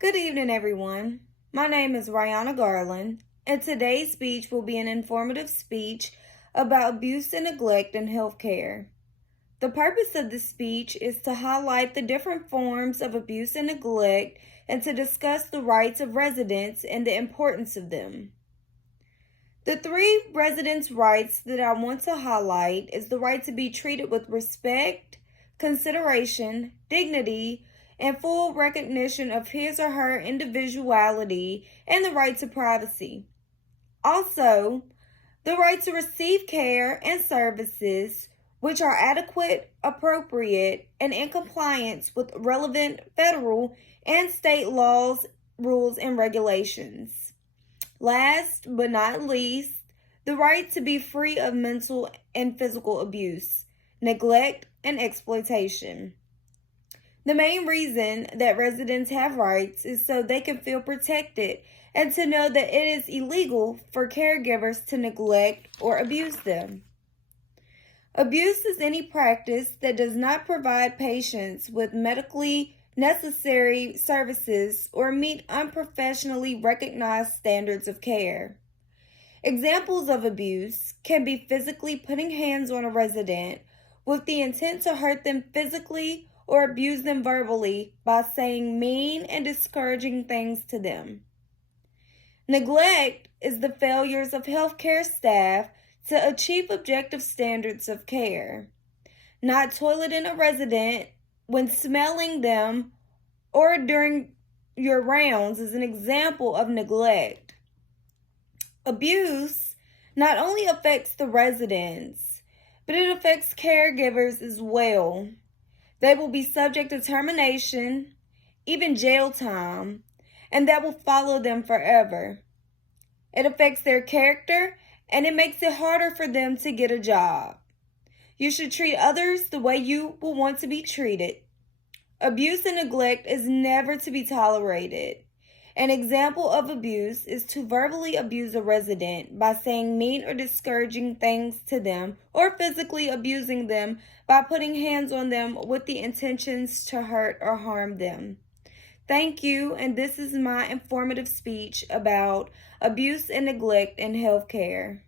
Good evening, everyone. My name is Rihanna Garland, and today's speech will be an informative speech about abuse and neglect in healthcare. The purpose of this speech is to highlight the different forms of abuse and neglect and to discuss the rights of residents and the importance of them. The three residents' rights that I want to highlight is the right to be treated with respect, consideration, dignity, and full recognition of his or her individuality and the right to privacy. Also, the right to receive care and services which are adequate, appropriate, and in compliance with relevant federal and state laws, rules, and regulations. Last but not least, the right to be free of mental and physical abuse, neglect, and exploitation. The main reason that residents have rights is so they can feel protected and to know that it is illegal for caregivers to neglect or abuse them. Abuse is any practice that does not provide patients with medically necessary services or meet unprofessionally recognized standards of care. Examples of abuse can be physically putting hands on a resident with the intent to hurt them physically or abuse them verbally by saying mean and discouraging things to them. Neglect is the failures of healthcare staff to achieve objective standards of care. Not toileting a resident when smelling them or during your rounds is an example of neglect. Abuse not only affects the residents, but it affects caregivers as well. They will be subject to termination, even jail time, and that will follow them forever. It affects their character and it makes it harder for them to get a job. You should treat others the way you will want to be treated. Abuse and neglect is never to be tolerated. An example of abuse is to verbally abuse a resident by saying mean or discouraging things to them or physically abusing them by putting hands on them with the intentions to hurt or harm them. Thank you, and this is my informative speech about abuse and neglect in healthcare.